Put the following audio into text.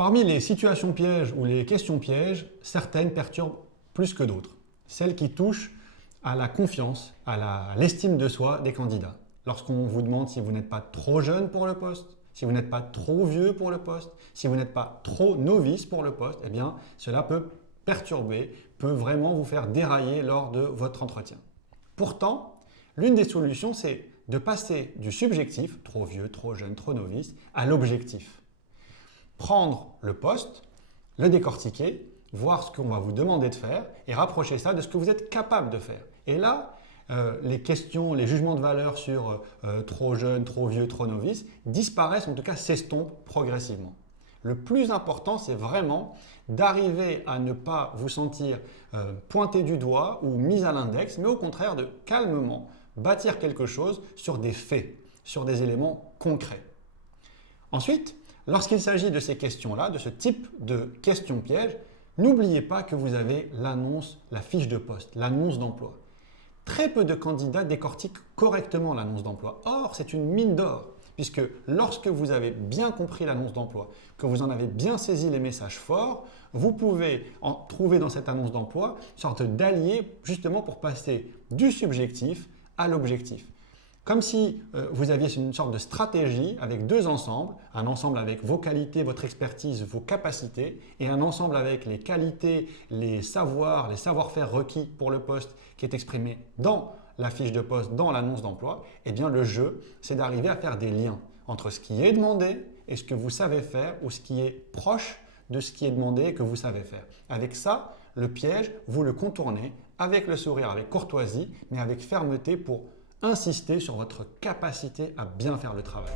Parmi les situations pièges ou les questions pièges, certaines perturbent plus que d'autres. Celles qui touchent à la confiance, à l'estime de soi des candidats. Lorsqu'on vous demande si vous n'êtes pas trop jeune pour le poste, si vous n'êtes pas trop vieux pour le poste, si vous n'êtes pas trop novice pour le poste, eh bien, cela peut perturber, peut vraiment vous faire dérailler lors de votre entretien. Pourtant, l'une des solutions, c'est de passer du subjectif, trop vieux, trop jeune, trop novice, à l'objectif. Prendre le poste, le décortiquer, voir ce qu'on va vous demander de faire et rapprocher ça de ce que vous êtes capable de faire. Et là, les questions, les jugements de valeur sur trop jeune, trop vieux, trop novice disparaissent, en tout cas s'estompent progressivement. Le plus important, c'est vraiment d'arriver à ne pas vous sentir pointé du doigt ou mis à l'index, mais au contraire de calmement bâtir quelque chose sur des faits, sur des éléments concrets. Ensuite, lorsqu'il s'agit de ces questions-là, de ce type de questions pièges, n'oubliez pas que vous avez l'annonce, la fiche de poste, l'annonce d'emploi. Très peu de candidats décortiquent correctement l'annonce d'emploi. Or, c'est une mine d'or, puisque lorsque vous avez bien compris l'annonce d'emploi, que vous en avez bien saisi les messages forts, vous pouvez en trouver dans cette annonce d'emploi une sorte d'allié justement pour passer du subjectif à l'objectif. Comme si vous aviez une sorte de stratégie avec deux ensembles, un ensemble avec vos qualités, votre expertise, vos capacités, et un ensemble avec les qualités, les savoirs, les savoir-faire requis pour le poste qui est exprimé dans la fiche de poste, dans l'annonce d'emploi. Eh bien, le jeu, c'est d'arriver à faire des liens entre ce qui est demandé et ce que vous savez faire ou ce qui est proche de ce qui est demandé et que vous savez faire. Avec ça, le piège, vous le contournez avec le sourire, avec courtoisie, mais avec fermeté pour insister sur votre capacité à bien faire le travail.